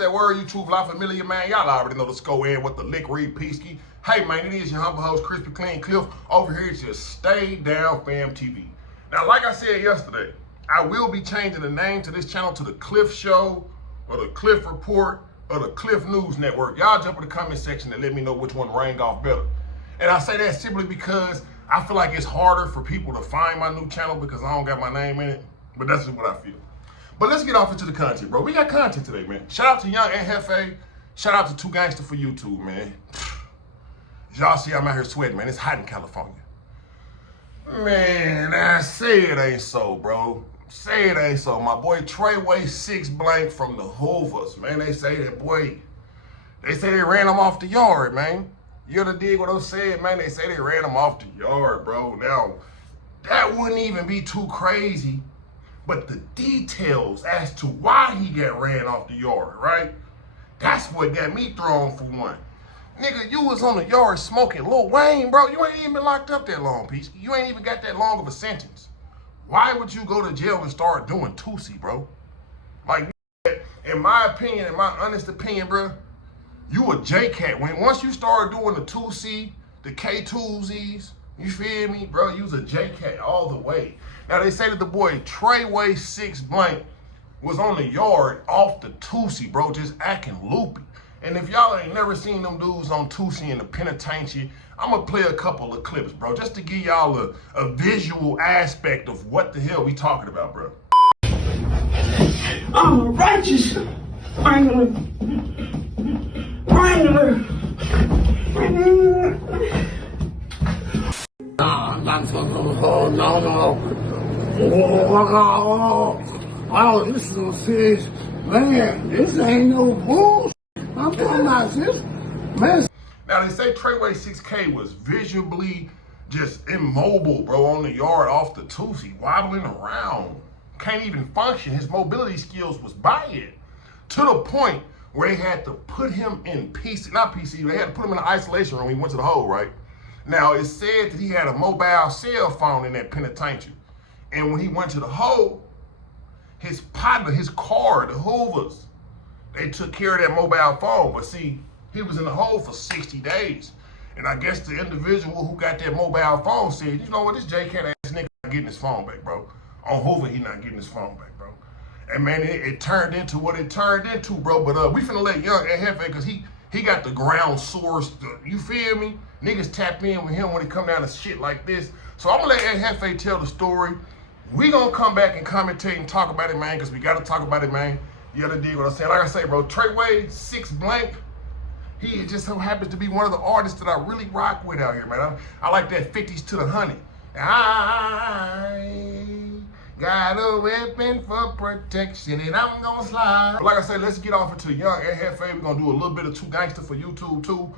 that word, YouTube? A lot familiar, man. Y'all already know the score in with the lick read Peasky. Hey, man, it is your humble host, Crispy Clean Cliff. Over here, it's just Stay Down Fam TV. Now, like I said yesterday, I will be changing the name to this channel to the Cliff Show, or the Cliff Report, or the Cliff News Network. Y'all jump in the comment section and let me know which one rang off better. And I say that simply because I feel like it's harder for people to find my new channel because I don't got my name in it. But that's just what I feel. But let's get off into the content, bro. We got content today, man. Shout out to Young and Hefe. Shout out to Tr3yWay6K for YouTube, man. As y'all see, I'm out here sweating, man. It's hot in California. Man, I say it ain't so, bro. Say it ain't so. My boy Tr3yWay6K from the Hoovers, man. They say that, boy, they say they ran him off the yard, man. You ever dig what I'm saying, man? They say they ran him off the yard, bro. Now, that wouldn't even be too crazy, but the details as to why he got ran off the yard, right? That's what got me thrown for one. Nigga, you was on the yard smoking Lil Wayne, bro. You ain't even been locked up that long, Peasky. You ain't even got that long of a sentence. Why would you go to jail and start doing Tootsie, bro? Like, in my opinion, in my honest opinion, bro, you a J-Cat. Once you start doing the Tootsie, the K2Zs, you feel me, bro? You's a J-Cat all the way. Now, they say that the boy Tr3yWay6K was on the yard off the Tootsie, bro, just acting loopy. And if y'all ain't never seen them dudes on Tootsie in the penitentiary, I'm gonna play a couple of clips, bro, just to give y'all a visual aspect of what the hell we talking about, bro. I'm a righteous wrangler. Oh, this is so serious. Man, this ain't no bullshit. I'm talking about this. Man. Now, they say Tr3yWay6K was visibly just immobile, bro, on the yard off the Tootsie, wobbling around. Can't even function. His mobility skills was by it. To the point where they had to put him in PC, not PC, they had to put him in an isolation room when he went to the hole, right? Now, it said that he had a mobile cell phone in that penitentiary. And when he went to the hole, his partner, his car, the Hoovers, they took care of that mobile phone. But see, he was in the hole for 60 days. And I guess the individual who got that mobile phone said, you know what, this J-Cat ass nigga not getting his phone back, bro. On Hoover, he not getting his phone back, bro. And man, it turned into what it turned into, bro. But we finna let Young and Hefe, because he got the ground source, you feel me? Niggas tap in with him when it come down to shit like this. So I'm gonna let Hefe tell the story. We gonna come back and commentate and talk about it, man, because we gotta talk about it, man. You gotta dig what I'm saying. Like I say, bro, Tr3yWay6K, he just so happens to be one of the artists that I really rock with out here, man. I like that 50s to the 100. I got a weapon for protection and I'm gonna slide. But like I said, let's get off into Young and Hefe. We're gonna do a little bit of Tr3yWay6K for YouTube too.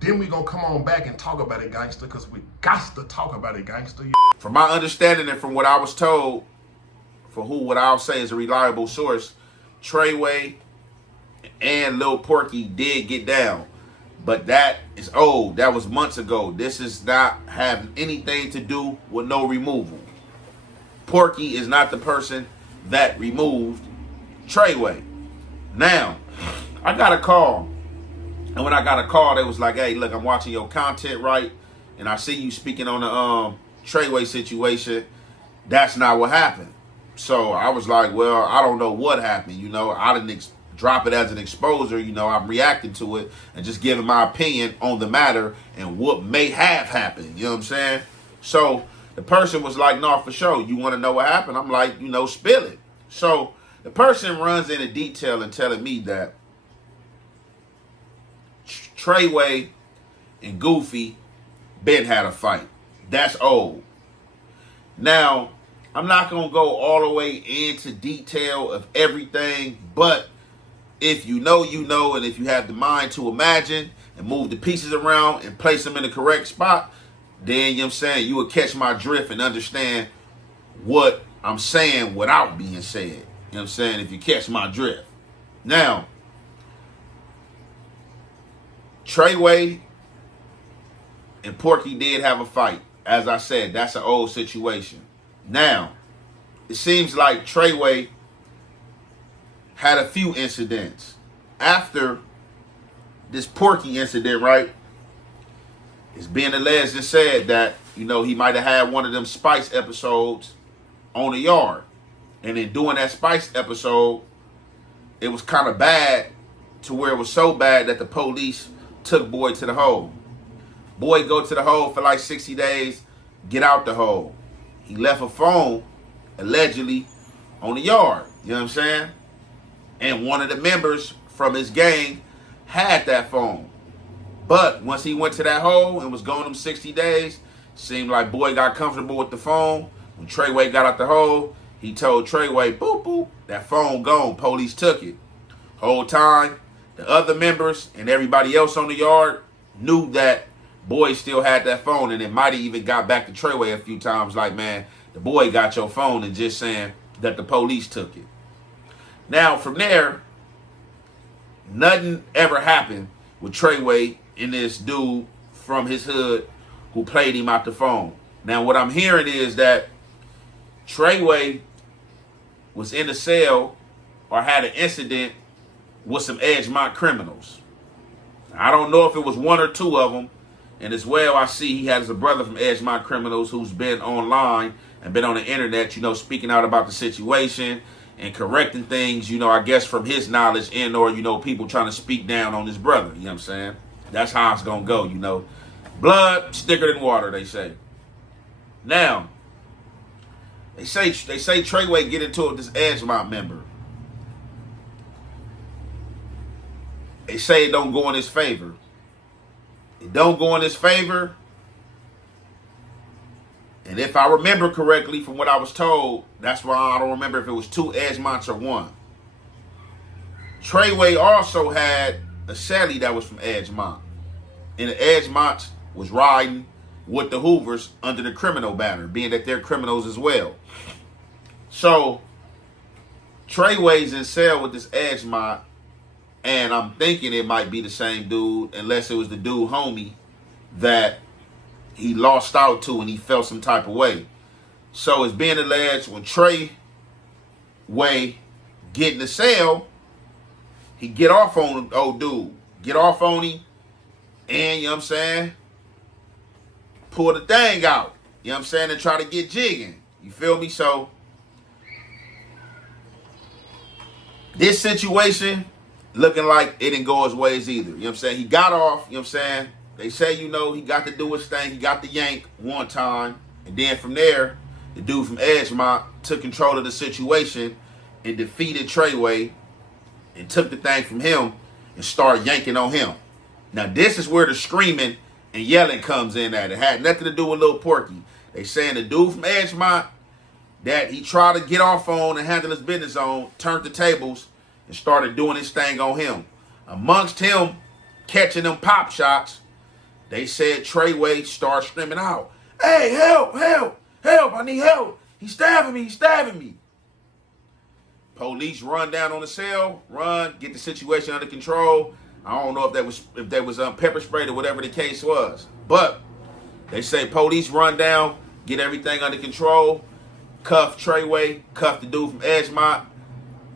Then we gonna come on back and talk about it, gangster, because we got to talk about it, gangster. From my understanding and from what I was told, for what I'll say is a reliable source, Tr3yWay and Lil Porky did get down. But that is old. That was months ago. This is not having anything to do with no removal. Porky is not the person that removed Tr3yWay. Now, I got a call. And when I got a call, they was like, hey, look, I'm watching your content, right? And I see you speaking on the Tr3yWay situation. That's not what happened. So I was like, well, I don't know what happened. You know, I didn't drop it as an exposure. You know, I'm reacting to it and just giving my opinion on the matter and what may have happened. You know what I'm saying? So the person was like, no, for sure. You want to know what happened? I'm like, you know, spill it. So the person runs into detail and telling me that Tr3yWay and Goofy been had a fight. That's old. Now, I'm not going to go all the way into detail of everything, but if you know, you know, and if you have the mind to imagine and move the pieces around and place them in the correct spot, then, you know what I'm saying, you will catch my drift and understand what I'm saying without being said. You know what I'm saying? If you catch my drift. Now, Tr3yWay and Porky did have a fight. As I said, that's an old situation. Now, it seems like Tr3yWay had a few incidents after this Porky incident, right, it's being alleged and said that, you know, he might have had one of them Spice episodes on the yard. And in doing that Spice episode, it was kind of bad to where it was so bad that the police took Boy to the hole. Boy go to the hole for like 60 days, get out the hole. He left a phone, allegedly, on the yard. You know what I'm saying? And one of the members from his gang had that phone. But once he went to that hole and was gone them 60 days, seemed like Boy got comfortable with the phone. When Tr3yWay got out the hole, he told Tr3yWay, boop, boop, that phone gone. Police took it. Whole time, the other members and everybody else on the yard knew that Boy still had that phone, and it might have even got back to Tr3yWay a few times like, man, the boy got your phone, and just saying that the police took it. Now, from there, nothing ever happened with Tr3yWay and this dude from his hood who played him out the phone. Now, what I'm hearing is that Tr3yWay was in a cell or had an incident with some Edgemont criminals. I don't know if it was one or two of them. And as well, I see he has a brother from Edgemont Criminals who's been online and been on the internet, you know, speaking out about the situation and correcting things, you know, I guess from his knowledge and or, you know, people trying to speak down on his brother. You know what I'm saying? That's how it's going to go, you know. Blood, thicker than water, they say. Now, they say Tr3yWay get into it with this Edgemont member. They say it don't go in his favor. It don't go in his favor. And if I remember correctly from what I was told, that's why I don't remember if it was 2 Edgemonts or 1. Tr3yWay also had a Sally that was from Edgemont. And the Edgemonts was riding with the Hoovers under the criminal banner, being that they're criminals as well. So, Tr3yWay's in cell with this Edgemont, and I'm thinking it might be the same dude, unless it was the dude homie that he lost out to and he felt some type of way. So it's being alleged when Tr3yWay get in the cell, he get off on old dude. Get off on him, and, you know what I'm saying, pull the thing out. You know what I'm saying? And try to get jigging. You feel me? So, this situation looking like it didn't go his ways either. You know what I'm saying? He got off, you know what I'm saying? They say, you know, he got to do his thing. He got the yank one time. And then from there, the dude from Edgemont took control of the situation and defeated Tr3yWay and took the thing from him and started yanking on him. Now, this is where the screaming and yelling comes in at. It had nothing to do with Lil Porky. They saying the dude from Edgemont that he tried to get off on and handle his business on turned the tables and started doing his thing on him. Amongst him catching them pop shots, they said Tr3yWay started screaming out, "Hey, help, help, help, I need help. He's stabbing me, he's stabbing me." Police run down on the cell, get the situation under control. I don't know if that was pepper sprayed or whatever the case was. But they say police run down, get everything under control, cuff Tr3yWay, cuff the dude from Edgemont.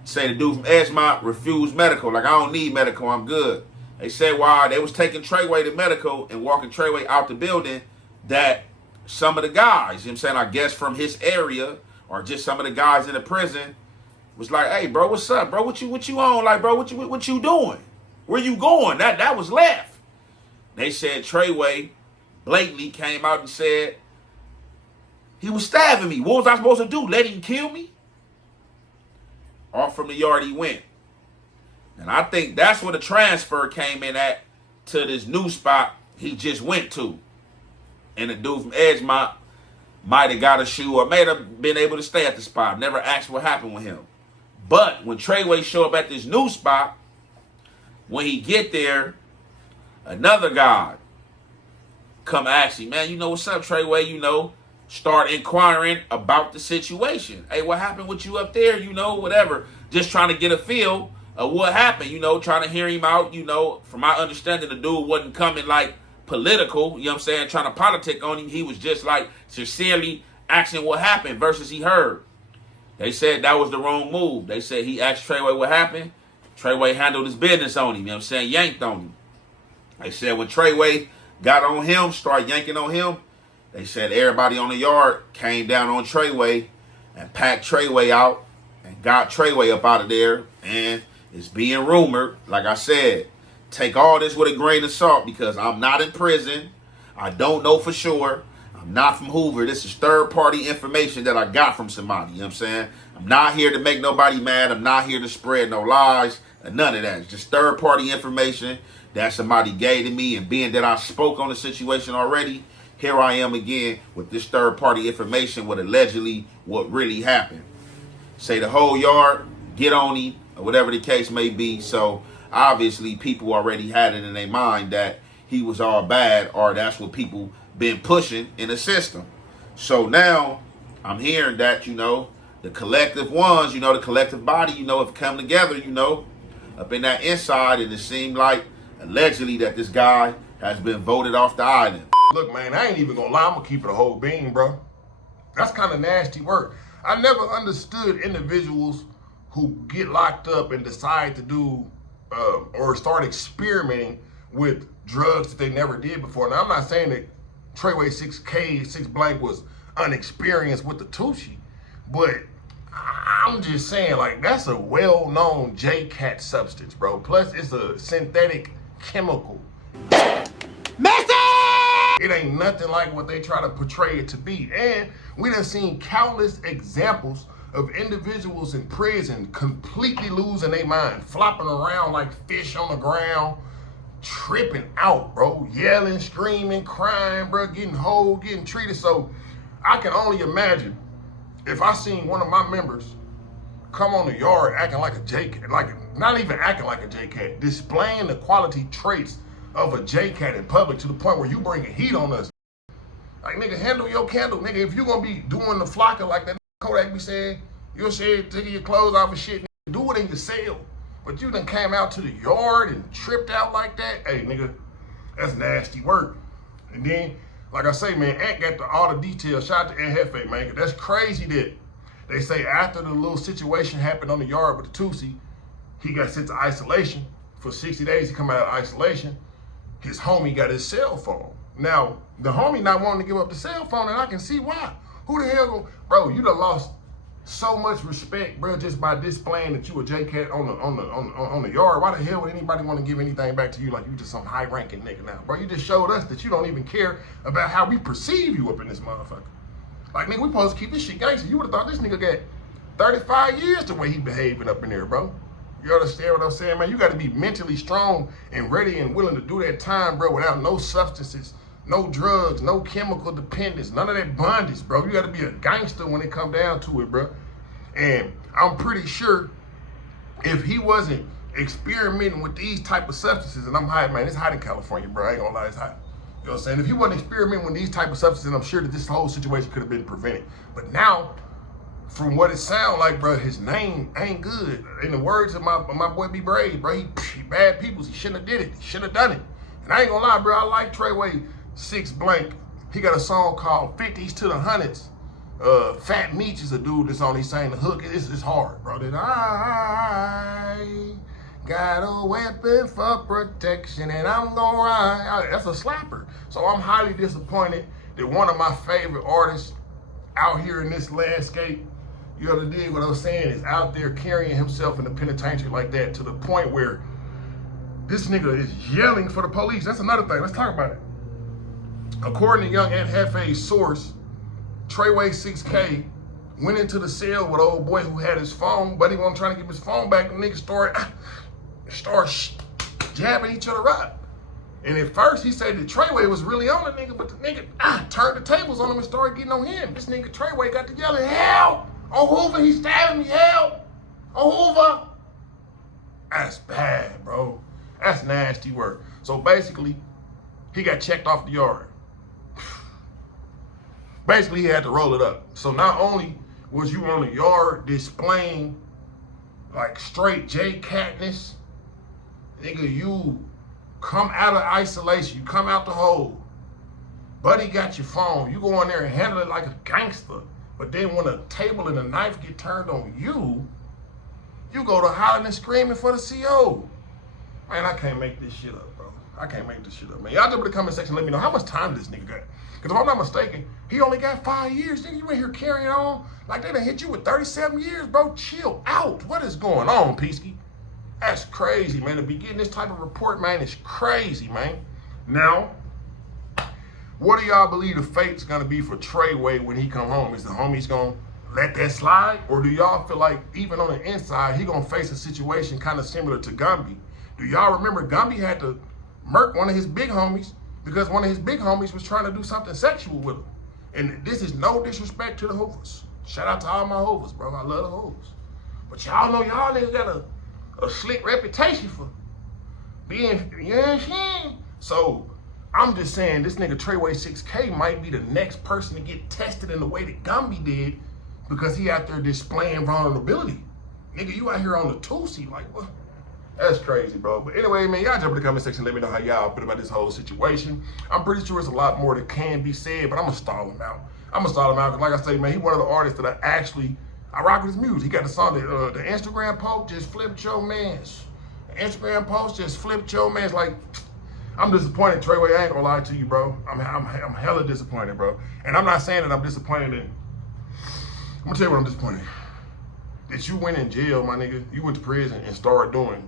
Say the dude from Edgemont refused medical. Like, I don't need medical, I'm good. They said while they was taking Tr3yWay to medical and walking Tr3yWay out the building, that some of the guys, you know what I'm saying, I guess from his area, or just some of the guys in the prison, was like, "Hey, bro, what's up, bro? What you on? Like, bro, what you doing? Where you going?" That was left. They said Tr3yWay blatantly came out and said, "He was stabbing me. What was I supposed to do? Let him kill me?" Off from the yard he went. And I think that's where the transfer came in at to this new spot he just went to. And the dude from Edgemont might have got a shoe or may have been able to stay at the spot. Never asked what happened with him. But when Tr3yWay show up at this new spot, when he get there, another guy come ask him, "Man, you know what's up, Tr3yWay?" You know, start inquiring about the situation. "Hey, what happened with you up there?" You know, whatever. Just trying to get a feel of what happened, you know, trying to hear him out. You know, from my understanding, the dude wasn't coming like political, you know what I'm saying, trying to politic on him. He was just like sincerely asking what happened versus he heard. They said that was the wrong move. They said he asked Tr3yWay what happened. Tr3yWay handled his business on him, you know what I'm saying? Yanked on him. They said when Tr3yWay got on him, started yanking on him, they said everybody on the yard came down on Tr3yWay and packed Tr3yWay out and got Tr3yWay up out of there. And it's being rumored, like I said, take all this with a grain of salt because I'm not in prison. I don't know for sure. I'm not from Hoover. This is third-party information that I got from somebody, you know what I'm saying? I'm not here to make nobody mad. I'm not here to spread no lies and none of that. It's just third-party information that somebody gave to me, and being that I spoke on the situation already, here I am again with this third-party information with allegedly what really happened. Say the whole yard, get on him, or whatever the case may be. So obviously people already had it in their mind that he was all bad, or that's what people been pushing in the system. So now I'm hearing that, you know, the collective ones, you know, the collective body, you know, have come together, you know, up in that inside, and it seemed like allegedly that this guy has been voted off the island. Look, man, I ain't even gonna lie. I'm gonna keep it a whole bean, bro. That's kind of nasty work. I never understood individuals who get locked up and decide to do or start experimenting with drugs that they never did before. Now, I'm not saying that Tr3yWay6K, 6 blank, was unexperienced with the Tucci, but I'm just saying, like, that's a well-known J-Cat substance, bro. Plus, it's a synthetic chemical. It ain't nothing like what they try to portray it to be. And we done seen countless examples of individuals in prison completely losing their mind, flopping around like fish on the ground, tripping out, bro, yelling, screaming, crying, bro, getting hold, getting treated. So I can only imagine if I seen one of my members come on the yard acting like a J-Cat, like not even acting like a J-Cat, displaying the quality traits of a J-Cat in public to the point where you bringing heat on us. Like, nigga, handle your candle. Nigga, if you gonna be doing the flocker like that Kodak be saying, you'll say taking your clothes off and shit, nigga, do it in your cell. But you done came out to the yard and tripped out like that. Hey, nigga, that's nasty work. And then, like I say, man, Ant got all the details. Shout out to Ant Hefe, man. That's crazy that they say after the little situation happened on the yard with the Tusi, he got sent to isolation. For 60 days, he come out of isolation. His homie got his cell phone. Now, the homie not wanting to give up the cell phone, and I can see why. Who the hell go, bro, you done lost so much respect, bro, just by displaying that you a J-Cat on the yard. Why the hell would anybody want to give anything back to you like you just some high-ranking nigga now? Bro, you just showed us that you don't even care about how we perceive you up in this motherfucker. Like, nigga, we supposed to keep this shit gangster. You would have thought this nigga got 35 years the way he behaving up in there, bro. You understand what I'm saying, man? You got to be mentally strong and ready and willing to do that time, bro, without no substances, no drugs, no chemical dependence, none of that bondage, bro. You got to be a gangster when it come down to it, bro. And I'm pretty sure if he wasn't experimenting with these type of substances, and I'm hot, man, it's hot in California, bro. I ain't gonna lie, it's hot. You know what I'm saying? If he wasn't experimenting with these type of substances, I'm sure that this whole situation could have been prevented. But now, from what it sounds like, bro, his name ain't good. In the words of my boy B Brave, bro, he bad peoples. He shouldn't have did it. He shouldn't have done it. And I ain't gonna lie, bro, I like Tr3yWay6 blank. He got a song called 50s to the 100s. Fat Meech is a dude that's only saying the hook. It's hard, bro. That I got a weapon for protection and I'm gonna ride. That's a slapper. So I'm highly disappointed that one of my favorite artists out here in this landscape, you know, to dig what I'm saying, is out there carrying himself in the penitentiary like that to the point where this nigga is yelling for the police. That's another thing. Let's talk about it. According to young Ant Hefe's source, Tr3yWay6K went into the cell with an old boy who had his phone, but he wasn't trying to give his phone back. The niggas start jabbing each other up. And at first he said that Tr3yWay was really on the nigga, but the nigga turned the tables on him and started getting on him. This nigga Tr3yWay got to yelling, help! On Hoover, he's stabbing me, help! On Hoover! That's bad, bro. That's nasty work. So basically, he got checked off the yard. Basically, he had to roll it up. So not only was you on the yard displaying like straight J-Catness, nigga, you come out of isolation, you come out the hole. Buddy got your phone, you go in there and handle it like a gangster. But then when a table and a knife get turned on you, You go to hollering and screaming for the CO. Man, I can't make this shit up, bro. I can't make this shit up, man. Y'all jump in the comment section and let me know how much time this nigga got. Because if I'm not mistaken, he only got 5 years. Nigga, you in here carrying on like they done hit you with 37 years, bro. Chill out. What is going on, Peasky? That's crazy, man. To be getting this type of report, man, is crazy, man. Now, what do y'all believe the fate's gonna be for Tr3yWay when he come home? Is the homies gonna let that slide? Or do y'all feel like even on the inside, he gonna face a situation kind of similar to Gumby? Do y'all remember Gumby had to murk one of his big homies because one of his big homies was trying to do something sexual with him? And this is no disrespect to the Hoovers. Shout out to all my Hoovers, bro. I love the Hoovers. But y'all know y'all niggas got a slick reputation for being, you know what I'm saying? So I'm just saying this nigga Tr3yWay6K might be the next person to get tested in the way that Gumby did because he out there displaying vulnerability. Nigga, you out here on the Tusi, like what? That's crazy, bro. But anyway, man, y'all jump in the comment section. Let me know how y'all feel about this whole situation. I'm pretty sure there's a lot more that can be said, but I'm gonna stall him out. Because like I say, man, he one of the artists that I rock with his music. He got the song, the Instagram post just flipped your mans. The Instagram post just flipped your mans. Like, I'm disappointed, Tr3yWay. I ain't gonna lie to you, bro. I'm hella disappointed, bro. And I'm not saying that I'm disappointed in. I'm gonna tell you what I'm disappointed in. That you went in jail, my nigga. You went to prison and started doing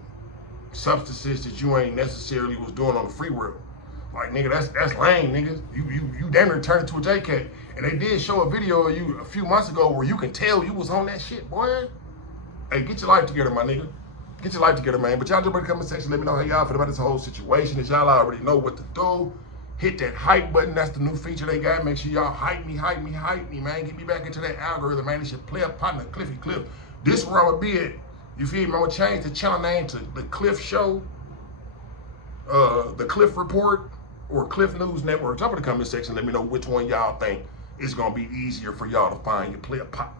substances that you ain't necessarily was doing on the free world. Like, nigga, that's lame, nigga. You damn near turned into a JK. And they did show a video of you a few months ago where you can tell you was on that shit, boy. Hey, get your life together, my nigga. Get your life together, man. But y'all jump in the comment section. Let me know how y'all feel about this whole situation. As y'all already know what to do. Hit that hype button. That's the new feature they got. Make sure y'all hype me, man. Get me back into that algorithm, man. It's your player partner, Cliffy Cliff. This is where I'm gonna be at. You feel me? I'm gonna change the channel name to The Cliff Show, The Cliff Report, or Cliff News Network. Jump in the comment section. Let me know which one y'all think is gonna be easier for y'all to find your player partner.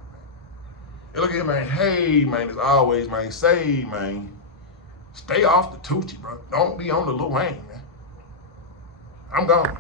And look at it, man. Hey, man, as always, man, say, man, stay off the Tucci, bro. Don't be on the Lil Wayne, man. I'm gone.